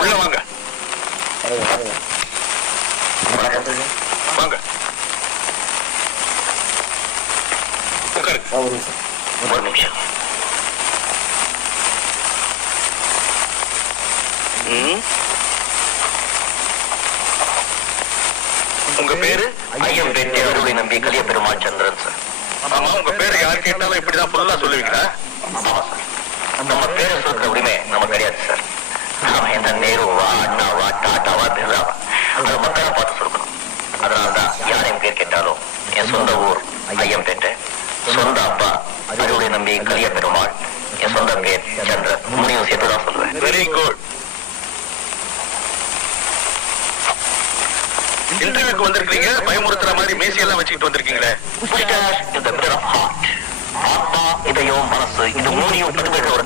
உள்ள வாங்க. வாங்க உட்காரு. ஒரு நிமிஷம். உங்க பேரு? ஐயம் பேட்டி அருளை நம்பி கலிய பெருமாள் சந்திரன் சார். ஆமா, உங்க பேரு யார் கேட்டாலும் இப்படிதான் ஃபுல்லா சொல்லுவீங்களா? நம்ம பேரை சொல்ற உரிமை நமக்கு கிடையாது சார். நாம எந்த நேருவா, அண்ணாவா, டாட்டாவா, பிர்லாவா அது மக்களை பார்த்து சொல்லணும். அதனாலதான் யாரையும் பேர் கேட்டாலும் என் சொந்த ஊர் ஐயம்பேட்டை, சொந்த அப்பா அருளை நம்பி கலிய பெருமாள், என் சொந்த பேர் சந்திரன், மூணையும் சேர்த்துதான் சொல்லுவேன். Very good. இன்டர்வியூக்கு வந்திருக்கீங்க, பயமுறுத்துற மாதிரி மேசியெல்லாம் வச்சுக்கிட்டு வந்திருக்கீங்களே. ஆத்மா, இதயம், மனசு இது மூணையும் பெருமைகளோட